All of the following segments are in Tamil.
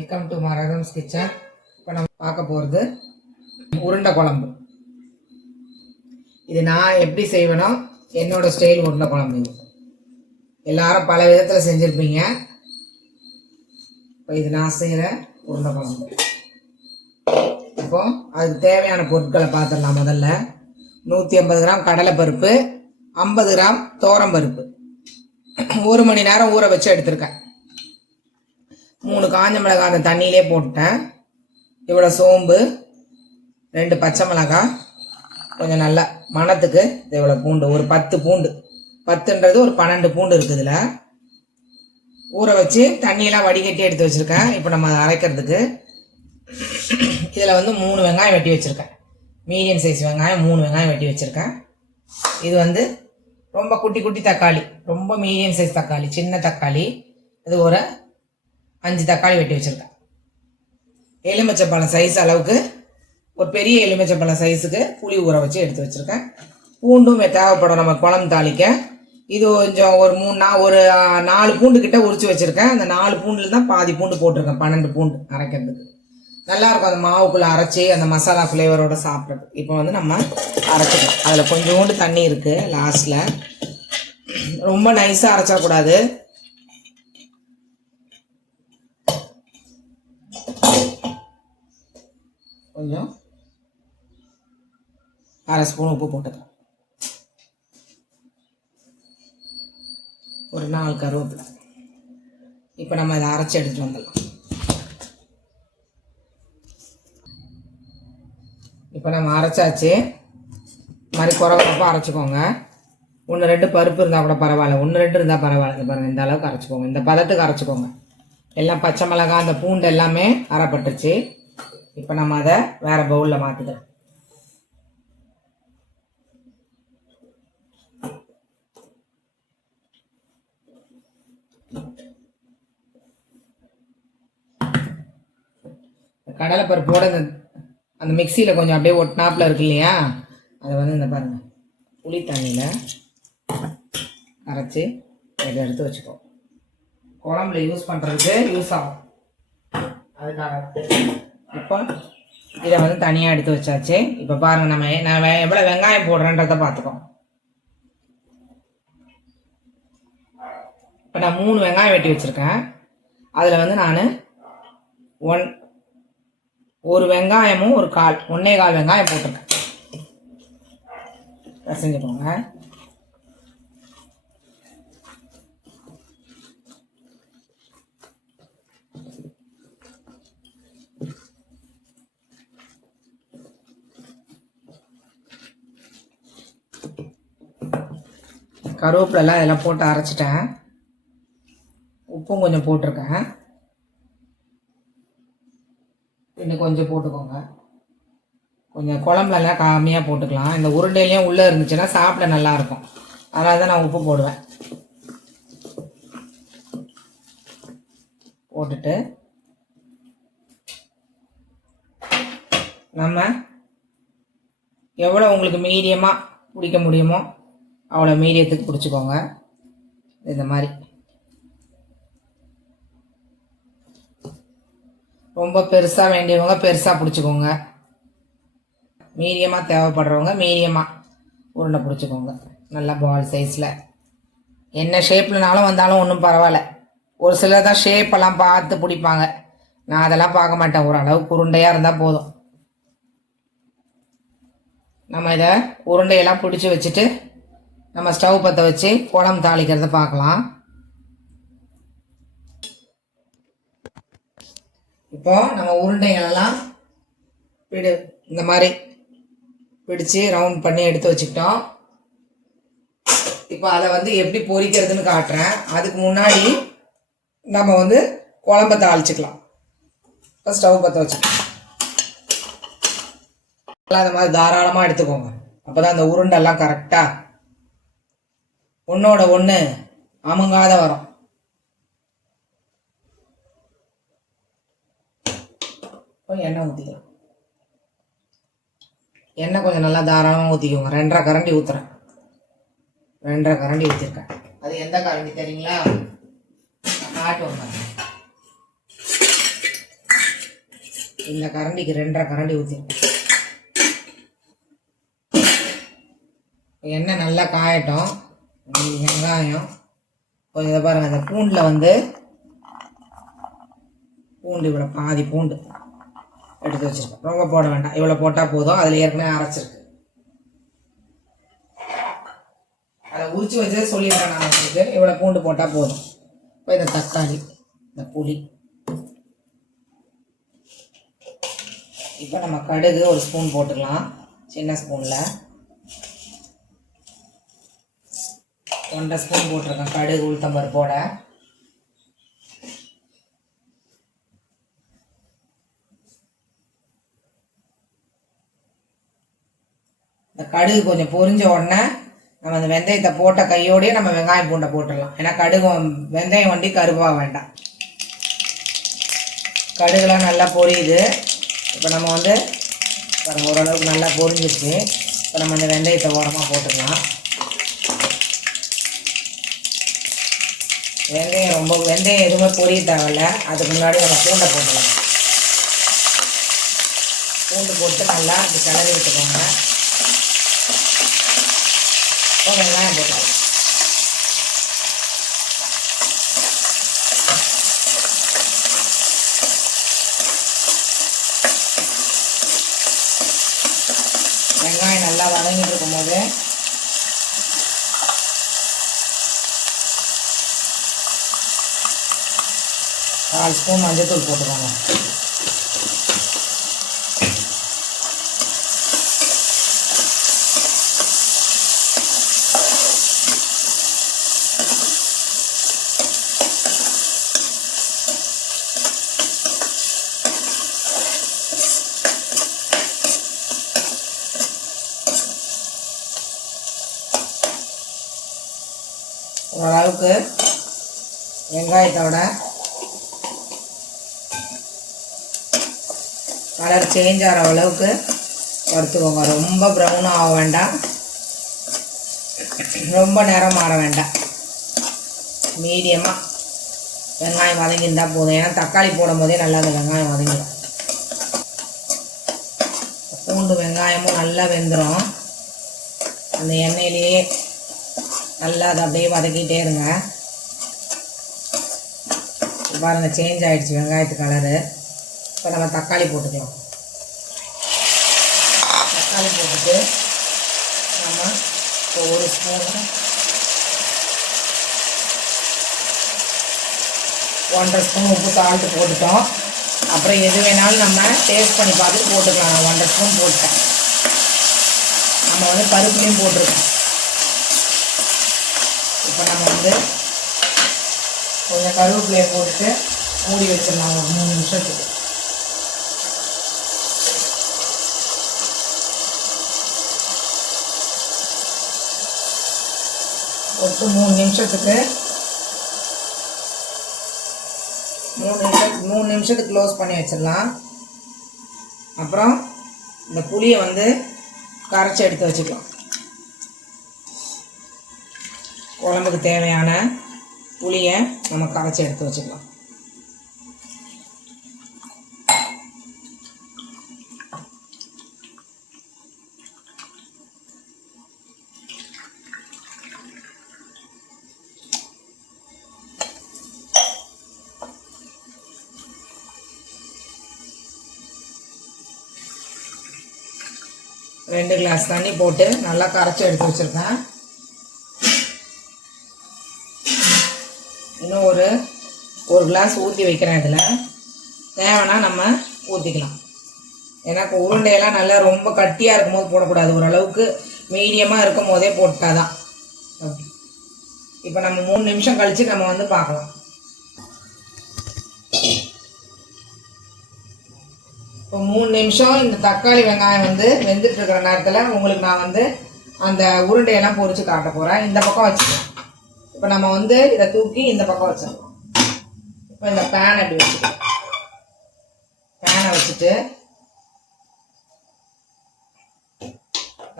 Welcome to மரகம்ஸ் kitchen. இப்போ நம்ம பார்க்க போகிறது உருண்டை குழம்பு. இது நான் எப்படி செய்வேனோ என்னோடய ஸ்டைல் உருண்டை குழம்பு. இது எல்லாரும் பல விதத்தில் செஞ்சுருப்பீங்க. இப்போ இது நான் செய்கிற உருண்டை குழம்பு. இப்போ அதுக்கு தேவையான பொருட்களை பார்த்துடலாம். முதல்ல 150 கிராம் கடலைப்பருப்பு, 50 கிராம் பருப்பு 1 மணி நேரம் ஊற வச்சு எடுத்திருக்கேன். 3 காஞ்ச மிளகாய் அந்த தண்ணியிலே போட்டேன். இவ்வளோ சோம்பு, 2 பச்சை மிளகாய், கொஞ்சம் நல்லா மணத்துக்கு இவ்வளோ பூண்டு, ஒரு 10 பூண்டு, 10ன்றது ஒரு 12 பூண்டு இருக்குது. இதில் ஊற வச்சு தண்ணியெல்லாம் வடிகட்டி எடுத்து வச்சுருக்கேன். இப்போ நம்ம அதை அரைக்கிறதுக்கு இதில் வந்து 3 வெங்காயம் வெட்டி வச்சுருக்கேன். மீடியம் சைஸ் வெங்காயம் 3 வெங்காயம் வெட்டி வச்சுருக்கேன். இது வந்து ரொம்ப குட்டி குட்டி தக்காளி, ரொம்ப மீடியம் சைஸ் தக்காளி, சின்ன தக்காளி. இது ஒரு 5 தக்காளி வெட்டி வச்சுருக்கேன். எலுமிச்சப்பழம் சைஸ் அளவுக்கு, ஒரு பெரிய எலுமிச்சப்பழம் சைஸுக்கு புளி ஊற வச்சு எடுத்து வச்சுருக்கேன். பூண்டும் தேவைப்படும் நம்ம குழம்பு தாளிக்க. இது கொஞ்சம் ஒரு 4 பூண்டு கிட்ட உரிச்சு வச்சுருக்கேன். அந்த 4 பூண்டில் தான் பாதி பூண்டு போட்டிருக்கேன். 12 பூண்டு அரைக்கிறதுக்கு நல்லாயிருக்கும். அந்த மாவுக்குள்ளே அரைச்சி அந்த மசாலா ஃப்ளேவரோடு சாப்பிட்றது. இப்போ வந்து நம்ம அரைச்சிக்கலாம். அதில் கொஞ்சோண்டு தண்ணி இருக்குது லாஸ்ட்டில். ரொம்ப நைஸாக அரைச்சிடக்கூடாது. கொஞ்சம் 1/2 ஸ்பூன் உப்பு போட்டுக்கலாம். ஒரு 4 கருவேப்பிலை. இப்போ நம்ம இதை அரைச்சி எடுத்துகிட்டு வந்துடலாம். இப்போ நம்ம அரைச்சாச்சு. மாதிரி குறவரப்பாக அரைச்சிக்கோங்க. 1-2 பருப்பு இருந்தால் கூட பரவாயில்ல, 1-2 இருந்தால் பரவாயில்ல. பாருங்கள், இந்த அளவுக்கு அரைச்சிக்கோங்க. இந்த பதத்துக்கு அரைச்சிக்கோங்க. எல்லாம் பச்சை மிளகாய், அந்த பூண்டு எல்லாமே அரைப்பட்டுச்சு. இப்போ நம்ம அதை வேறு பவுலில் மாற்றிக்கலாம். கடலைப்பருப்போட அந்த மிக்சியில் கொஞ்சம் அப்படியே ஒட்டினாப்பில் இருக்கு இல்லையா, அதை வந்து இந்த பாருங்கள் புளி தண்ணியில் அரைச்சி இதை எடுத்து வச்சுக்கோ. குழம்புல யூஸ் பண்ணுறதுக்கு யூஸ் ஆகும். அதுக்காக இப்போ இதை வந்து தனியாக எடுத்து வச்சாச்சு. இப்போ பாருங்கள், நான் எவ்வளோ வெங்காயம் போடுறேன்றதை பார்த்துக்கோ. இப்போ நான் 3 வெங்காயம் வெட்டி வச்சுருக்கேன். அதில் வந்து நான் ஒரு வெங்காயமும் 1/4 வெங்காயம் போட்டிருக்கேன். செஞ்சுக்கோங்க. கருவேப்பிலெல்லாம் இதெல்லாம் போட்டு அரைச்சிட்டேன். உப்பும் கொஞ்சம் போட்டிருக்கேன். இன்னும் கொஞ்சம் போட்டுக்கோங்க. கொஞ்சம் குழம்புலலாம் கம்மியாக போட்டுக்கலாம். இந்த உருண்டையிலையும் உள்ளே இருந்துச்சுன்னா சாப்பிட நல்லாயிருக்கும். அதனால தான் நான் உப்பு போடுவேன். போட்டுட்டு நம்ம எவ்வளோ உங்களுக்கு மீடியமாக பிடிக்க முடியுமோ அவ்வளோ மீடியத்துக்கு பிடிச்சிக்கோங்க. இந்த மாதிரி ரொம்ப பெருசாக வேண்டியவங்க பெருசாக பிடிச்சிக்கோங்க. மீடியமாக தேவைப்படுறவங்க மீடியமாக உருண்டை பிடிச்சிக்கோங்க. நல்லா பால் சைஸில் என்ன ஷேப்லனாலும் வந்தாலும் ஒன்றும் பரவாயில்ல. ஒரு சிலர் தான் ஷேப்பெல்லாம் பார்த்து பிடிப்பாங்க. நான் அதெல்லாம் பார்க்க மாட்டேன். ஓரளவுக்கு உருண்டையாக இருந்தால் போதும். நம்ம இதை உருண்டையெல்லாம் பிடிச்சி வச்சுட்டு நம்ம ஸ்டவ் பற்ற வச்சு குழம்பு தாளிக்கிறத பார்க்கலாம். இப்போ நம்ம உருண்டைகளெல்லாம் இந்த மாதிரி பிடிச்சி ரவுண்ட் பண்ணி எடுத்து வச்சுக்கிட்டோம். இப்போ அதை வந்து எப்படி பொரிக்கிறதுன்னு காட்டுறேன். அதுக்கு முன்னாடி நம்ம வந்து குழம்ப தாளிச்சுக்கலாம். இப்போ ஸ்டவ் பற்ற வச்சுக்கலாம். அந்த மாதிரி தாராளமாக எடுத்துக்கோங்க. அப்போ தான் அந்த உருண்டெல்லாம் கரெக்டாக ஒன்றோட ஒன்று அமுங்காத வரும். எண்ணெய் ஊற்றிக்கலாம். எண்ணெய் கொஞ்சம் நல்லா தாராளமாக ஊற்றிக்கோங்க. 2.5 கரண்டி ஊற்றுறேன். 2.5 கரண்டி ஊற்றிருக்கேன். அது எந்த கரண்டி தெரியுங்களா? காட்டுவாங்க. இந்த கரண்டிக்கு 2.5 கரண்டி ஊற்றிருக்கேன். எண்ணெய் நல்லா காயட்டும். வெங்காயம் கொஞ்சம் இதை பாருங்கள், அந்த பூண்டில் வந்து பூண்டு இவ்வளோ பாதி பூண்டு எடுத்து வச்சுருக்கேன். ரொம்ப போட வேண்டாம், இவ்வளோ போட்டால் போதும். அதில் ஏற்கனவே அரைச்சிருக்கு. அதை உரிச்சு வச்சதே சொல்லியிருக்கேன் நான் உங்களுக்கு. இவ்வளோ பூண்டு போட்டால் போதும். இப்போ இந்த தக்காளி, இந்த புளி. இப்போ நம்ம கடுகு 1 ஸ்பூன் போட்டுக்கலாம். சின்ன ஸ்பூனில் 1.5 ஸ்பூன் போட்டிருக்கேன் கடுகு உளுத்தம்பருப்போட. இந்த கடுகு கொஞ்சம் பொரிஞ்ச உடனே நம்ம அந்த வெந்தயத்தை போட்ட கையோடையே நம்ம வெங்காயம் பூண்டை போட்டுடலாம். ஏன்னா கடுகு வெந்தயம் வண்டி கருவாக வேண்டாம். கடுகுலாம் நல்லா பொரியுது. இப்போ நம்ம வந்து ஓரளவுக்கு நல்லா பொரிஞ்சிச்சு. இப்போ நம்ம இந்த வெந்தயத்தை ஓரமாக போட்டுக்கலாம். வெந்தயம் எதுவுமே பொரிய தேவையில்ல. அதுக்கு முன்னாடி நம்ம பூண்டை போட்டுக்கலாம். பூண்டு போட்டு நல்லா இப்படி கிளறி விட்டுக்கோங்க. வெங்காயம் போட்டுக்கலாம். வெங்காயம் நல்லா வதங்கிட்டு இருக்கும்போது கால் ஸ்பூன் மஞ்சத்தூள் போட்டுக்கோங்க. ஓரளவுக்கு வெங்காயத்தோட கலர் சேஞ்ச் ஆகிற அளவுக்கு வறுத்துக்கோங்க. ரொம்ப ப்ரௌனாக ஆக வேண்டாம், ரொம்ப நேரம் மாற வேண்டாம். மீடியமாக வெங்காயம் வதங்கியிருந்தால் போதும். ஏன்னா தக்காளி போடும் போதே நல்லா அந்த வெங்காயம் வதங்கிடும். பூண்டு வெங்காயமும் நல்லா வெந்துடும். அந்த எண்ணெயிலேயே நல்லா அதை அப்படியே வதக்கிட்டே இருங்க. பாருங்கள், சேஞ்ச் ஆகிடுச்சு வெங்காயத்து கலரு. இப்போ நம்ம தக்காளி போட்டுக்கலாம். தக்காளி போட்டுட்டு நம்ம இப்போ 1 ஸ்பூனு 1.5 ஸ்பூன் உப்பு சால்ட்டு போட்டுட்டோம். அப்புறம் எது வேணாலும் நம்ம டேஸ்ட் பண்ணி பார்த்துட்டு போட்டுக்கலாம். நான் 1.5 ஸ்பூன் போட்டேன். நம்ம வந்து பருப்புலையும் போட்டிருக்கோம். இப்போ நம்ம வந்து கொஞ்சம் கருவேப்பிலையை போட்டுட்டு மூடி வச்சிடலாம் ஒரு 3 நிமிஷத்துக்கு. போட்டு 3 நிமிஷத்துக்கு 3 நிமிஷத்துக்கு க்ளோஸ் பண்ணி வச்சிடலாம். அப்புறம் இந்த புளியை வந்து கரைச்சி எடுத்து வச்சுக்கலாம். குழம்புக்கு தேவையான புளியை நம்ம கரைச்சி எடுத்து வச்சுக்கலாம். ரெண்டு கிளாஸ் தண்ணி போட்டு நல்லா கரைச்சி எடுத்து வச்சுருக்கேன். இன்னும் ஒரு கிளாஸ் ஊற்றி வைக்கிறேன். இதில் தேவைன்னா நம்ம ஊற்றிக்கலாம். ஏன்னா உருண்டையெல்லாம் நல்லா ரொம்ப கட்டியாக இருக்கும் போது போடக்கூடாது. ஓரளவுக்கு மீடியமாக இருக்கும் போதே போட்டால் தான். இப்போ நம்ம 3 நிமிஷம் கழித்து நம்ம வந்து பார்க்கலாம். இப்போ 3 நிமிஷம் இந்த தக்காளி வெங்காயம் வந்து வெந்துட்டு இருக்கிற நேரத்தில் உங்களுக்கு நான் வந்து அந்த உருண்டையெல்லாம் பொரித்து காட்ட போகிறேன். இந்த பக்கம் வச்சுக்கலாம். இப்போ நம்ம வந்து இதை தூக்கி இந்த பக்கம் வச்சிடலாம். இப்போ இந்த பேனை இப்படி வச்சுக்கலாம். பேனை வச்சுட்டு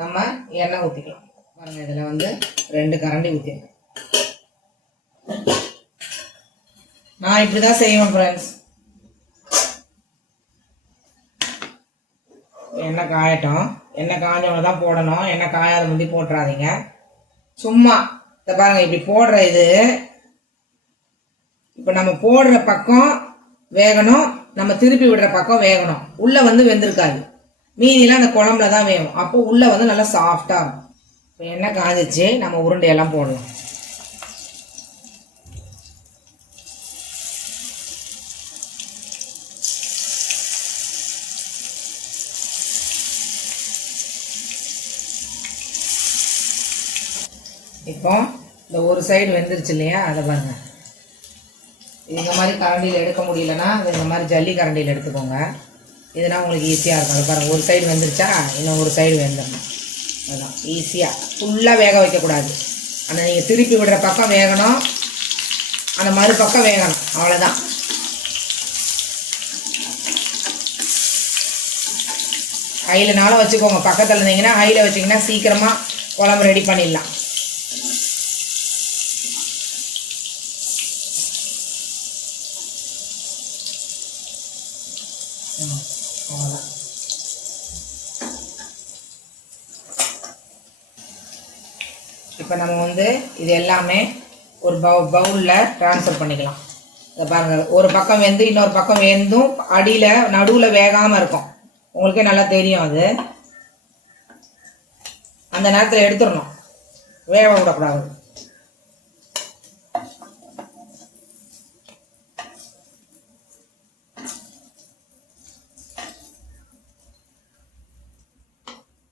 நம்ம எண்ணெய் ஊற்றிக்கலாம். பாருங்கள், இதில் வந்து 2 கரண்டி ஊற்றிருக்கேன். நான் இப்படி தான் செய்வேன் ஃப்ரெண்ட்ஸ். எண்ணெய் காயட்டும். எண்ணெய் காஞ்சவங்க தான் போடணும். எண்ணெய் காயாத முந்தி போட்டுறாதீங்க. சும்மா இதை பாருங்கள், இப்படி போடுற இது இப்போ நம்ம போடுற பக்கம் வேகணும், நம்ம திருப்பி விடுற பக்கம் வேகணும். உள்ளே வந்து வெந்திருக்காது, மீதியெல்லாம் அந்த குழம்புல தான் வேகும். அப்போ உள்ளே வந்து நல்லா சாஃப்டாக இருக்கும். இப்போ எண்ணெய் காஞ்சிச்சு, நம்ம உருண்டையெல்லாம் போடலாம். இப்போ இந்த ஒரு சைடு வெந்துருச்சு இல்லையா, அதை பாருங்க. இந்த மாதிரி கரண்டியில் எடுக்க முடியலன்னா இந்த மாதிரி ஜல்லி கரண்டியில் எடுத்துக்கோங்க. இதனால் உங்களுக்கு ஈஸியாக இருக்கும். அது பாருங்கள், ஒரு சைடு வெந்துருச்சா, இன்னும் ஒரு சைடு வெந்துடணும். அதுதான் ஈஸியாக. ஃபுல்லாக வேக வைக்கக்கூடாது. ஆனால் நீங்கள் திருப்பி விடுற பக்கம் வேகணும், அந்த மறுபக்கம் வேகணும், அவ்வளோதான். ஹைலனாலும் வச்சுக்கோங்க. பக்கத்தில் இருந்தீங்கன்னா ஹையில் வச்சிங்கன்னா சீக்கிரமாக குழம்பு ரெடி பண்ணிடலாம். அவ்வளோதான். இப்போ நம்ம வந்து இது எல்லாமே ஒரு பவுலில் ட்ரான்ஸ்ஃபர் பண்ணிக்கலாம். இதை பாருங்கள், ஒரு பக்கம் வெந்து இன்னொரு பக்கம் வெந்தும் அடியில் நடுவில் வேகாமல் இருக்கும். உங்களுக்கே நல்லா தெரியும். அது அந்த நேரத்தில் எடுத்துடணும், வேக விடக்கூடாது.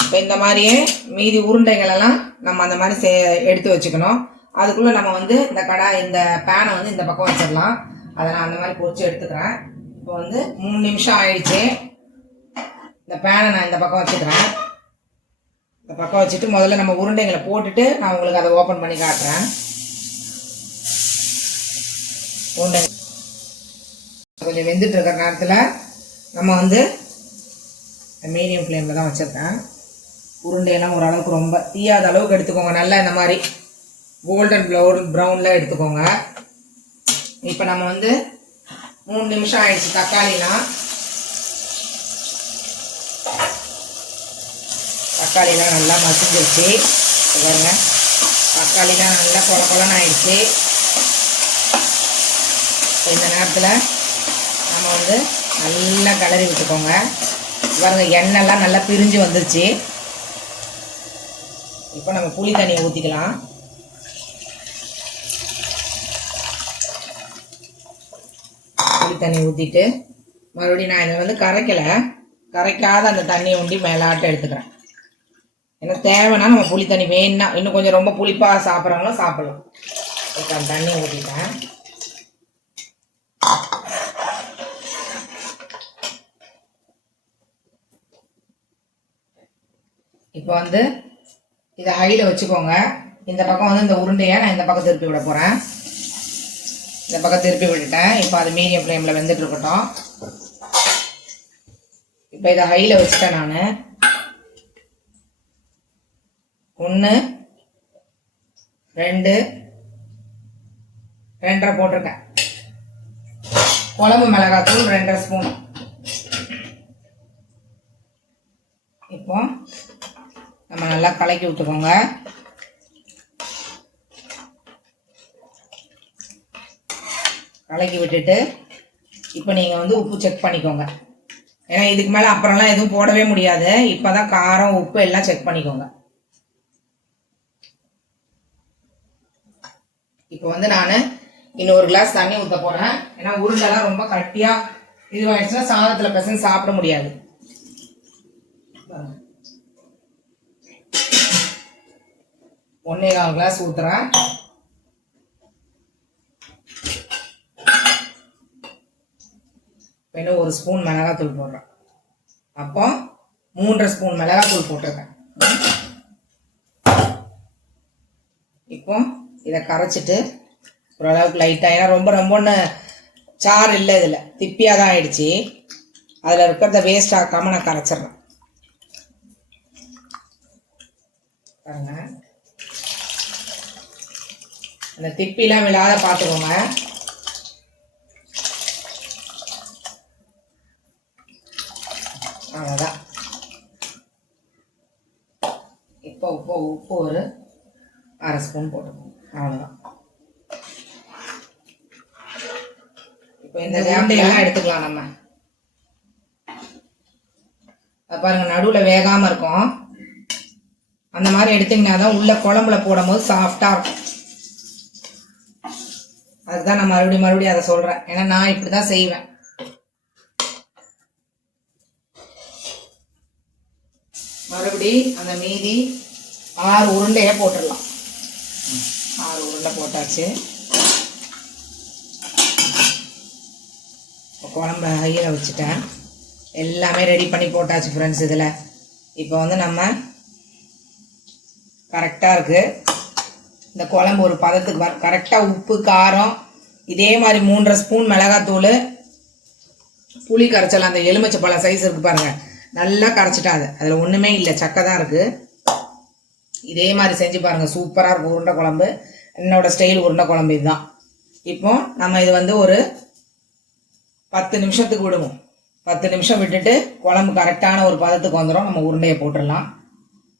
இப்போ இந்த மாதிரியே மீதி உருண்டைகளெல்லாம் நம்ம அந்த மாதிரி எடுத்து வச்சுக்கணும். அதுக்குள்ளே நம்ம வந்து இந்த பேனை வந்து இந்த பக்கம் வச்சிடலாம். அதை நான் அந்த மாதிரி பொரிச்சு எடுத்துக்கிறேன். இப்போ வந்து 3 நிமிஷம் ஆயிடுச்சு. இந்த பேனை நான் இந்த பக்கம் வச்சுக்கிறேன். இந்த பக்கம் வச்சுட்டு முதல்ல நம்ம உருண்டைகளை போட்டுட்டு நான் உங்களுக்கு அதை ஓப்பன் பண்ணி காட்டுறேன். உருண்டை கொஞ்சம் வெந்துட்டு இருக்கிற நேரத்தில் நம்ம வந்து மீடியம் ஃப்ளேமில் தான் வச்சுருக்கேன். உருண்டையெல்லாம் ஓரளவுக்கு ரொம்ப தீயாத அளவுக்கு எடுத்துக்கோங்க. நல்லா இந்த மாதிரி கோல்டன் ப்ரௌனில் எடுத்துக்கோங்க. இப்போ நம்ம வந்து 3 நிமிஷம் ஆயிடுச்சு. தக்காளிலாம் நல்லா மசிஞ்சிருச்சு. பாருங்க, தக்காளிலாம் நல்லா கொலன்னு ஆயிடுச்சு. இந்த நேரத்தில் நம்ம வந்து நல்லா கிளறி விட்டுக்கோங்க. பாருங்க, எண்ணெய்லாம் நல்லா பிரிஞ்சு வந்துருச்சு. இப்போ நம்ம புளி தண்ணி ஊற்றிக்கலாம். புளி தண்ணி ஊற்றிட்டு மறுபடியும் நான் இதை வந்து கரைக்காத அந்த தண்ணியை ஒண்டி மேலாட்ட எடுத்துக்கிறேன். ஏன்னா தேவைன்னா நம்ம புளி தண்ணி வேணும்னா இன்னும் கொஞ்சம் ரொம்ப புளிப்பாக சாப்பிட்றவங்களும் சாப்பிடலாம். இப்போ அந்த தண்ணி ஊற்றிட்டேன். இப்போ வந்து இதை ஹையில் வச்சுக்கோங்க. இந்த பக்கம் வந்து இந்த உருண்டையை நான் இந்த பக்கம் திருப்பி விட போகிறேன். இந்த பக்கம் திருப்பி விட்டுட்டேன். இப்போ அது மீடியம் ஃப்ளேமில் வெந்துட்டு இருக்கட்டும். இப்போ இதை ஹையில் வச்சுட்டேன். நான் 1 2 2.5 போட்டிருக்கேன். குழம்பு மிளகாத்தூள் 2.5 ஸ்பூன். இப்போ நம்ம நல்லா கலக்கி விட்டுக்கோங்க. கலக்கி விட்டுட்டு இப்போ நீங்கள் வந்து உப்பு செக் பண்ணிக்கோங்க. ஏன்னா இதுக்கு மேலே அப்புறம்லாம் எதுவும் போடவே முடியாது. இப்போ தான் காரம் உப்பு எல்லாம் செக் பண்ணிக்கோங்க. இப்போ வந்து நான் இன்னொரு கிளாஸ் தண்ணி ஊற்ற போகிறேன். ஏன்னா உருண்டெல்லாம் ரொம்ப கட்டியாக இதுவாகிடுச்சுன்னா சாதத்தில் பிசைஞ்சு சாப்பிட முடியாது. 1.25 கிளாஸ் ஊற்றுறேன். இன்னும் 1 ஸ்பூன் மிளகாத்தூள் போடுறேன். அப்போ 3.5 ஸ்பூன் மிளகாத்தூள் போட்டிருக்கேன். இப்போ இதை கரைச்சிட்டு ஓரளவுக்கு லைட்டாக, ஏன்னா ரொம்ப ஒன்று சாறு இல்லை, இதில் திப்பியாக தான் ஆயிடுச்சு. அதில் இருக்கிறத வேஸ்ட் ஆக்காமல் நான் கரைச்சிட்றேன். பாருங்க, அந்த திப்பிலாம் விழாத பார்த்துக்கோங்க. அவ்வளோதான். உப்பு ஒரு 1/2 ஸ்பூன் போட்டுக்கோங்க. அவ்வளோதான். இப்போ இந்த உருண்டையெல்லாம் எடுத்துக்கலாம் நம்ம. பாருங்க, நடுவில் வேகாமல் இருக்கும். அந்த மாதிரி எடுத்தீங்கன்னா தான் உள்ள குழம்புல போடும் போது சாஃப்டாக இருக்கும். அதுதான் நான் மறுபடியும் அதை சொல்கிறேன். ஏன்னா நான் இப்படி தான் செய்வேன். மறுபடி அந்த மீதி 6 உருண்டையை போட்டுடலாம். 6 உருண்டை போட்டாச்சு. குழம்பு ஹையில் வச்சுட்டேன். எல்லாமே ரெடி பண்ணி போட்டாச்சு ஃப்ரெண்ட்ஸ். இதில் இப்போ வந்து நம்ம கரெக்டாக இருக்குது. இந்த குழம்பு ஒரு பதத்துக்கு கரெக்டாக உப்பு காரம் இதே மாதிரி 3.5 ஸ்பூன் மிளகாத்தூள், புளி கரைச்சல் அந்த எலுமிச்சை பழம் சைஸ் இருக்குது பாருங்கள், நல்லா கரைச்சிட்டாது. அதில் ஒன்றுமே இல்லை, சக்கை தான் இருக்குது. இதே மாதிரி செஞ்சு பாருங்கள், சூப்பராக இருக்கும் உருண்டை குழம்பு. என்னோட ஸ்டைல் உருண்டை குழம்பு இதுதான். இப்போ நம்ம இது வந்து ஒரு 10 நிமிஷத்துக்கு விடுவோம். 10 நிமிஷம் விட்டுட்டு குழம்பு கரெக்டான ஒரு பதத்துக்கு வந்துடும். நம்ம உருண்டையை போட்டுடலாம்.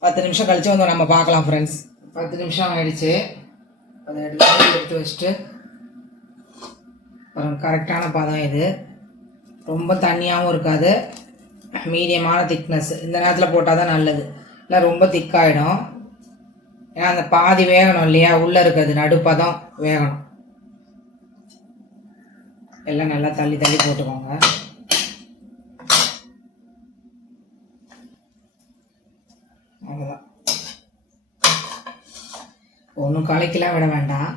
10 நிமிஷம் கழிச்சு வந்து நம்ம பார்க்கலாம் ஃப்ரெண்ட்ஸ். 10 நிமிஷம் ஆயிடுச்சு. அதை எடுத்து வச்சுட்டு கரெக்டான பதம் இது. ரொம்ப தண்ணியாகவும் இருக்காது, மீடியமான திக்னஸ். இந்த நேரத்தில் போட்டால் தான் நல்லது, இல்லை ரொம்ப திக்காயிடும். ஏன்னா அந்த பாதி வேகணும் இல்லையா, உள்ளே இருக்கிறது நடுப்பதம் வேகணும். எல்லாம் நல்லா தள்ளி தள்ளி போட்டுக்கோங்க. அவ்வளோதான். ஒன்றும் கலக்கிலாம் விட வேண்டாம்.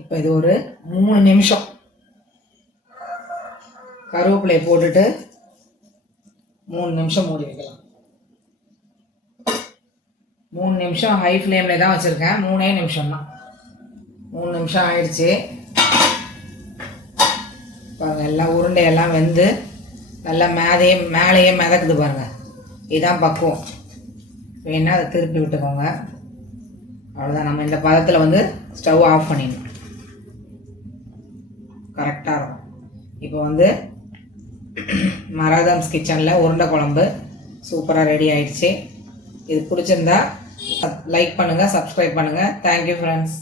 இப்போ இது ஒரு 3 நிமிஷம் கருவேப்பிலையை போட்டுட்டு 3 நிமிஷம் மூடி வைக்கலாம். 3 நிமிஷம் ஹை ஃப்ளேமில் தான் வச்சுருக்கேன். 3 நிமிஷம் தான். 3 நிமிஷம் ஆயிடுச்சு. பாருங்கள், எல்லாம் உருண்டையெல்லாம் வெந்து நல்லா மேலேயே மிதக்குது பாருங்கள். இதுதான் பக்குவம். வேணால் அதை திருப்பி விட்டுக்கோங்க. அவ்வளோதான். நம்ம இந்த பதத்தில் வந்து ஸ்டவ் ஆஃப் பண்ணிடணும். கரெக்டாக இருக்கும். இப்போ வந்து மராதாம்ஸ் கிச்சனில் உருண்டை குழம்பு சூப்பராக ரெடி ஆயிடுச்சு. இது பிடிச்சிருந்தா லைக் பண்ணுங்கள், சப்ஸ்கிரைப் பண்ணுங்கள். Thank you friends.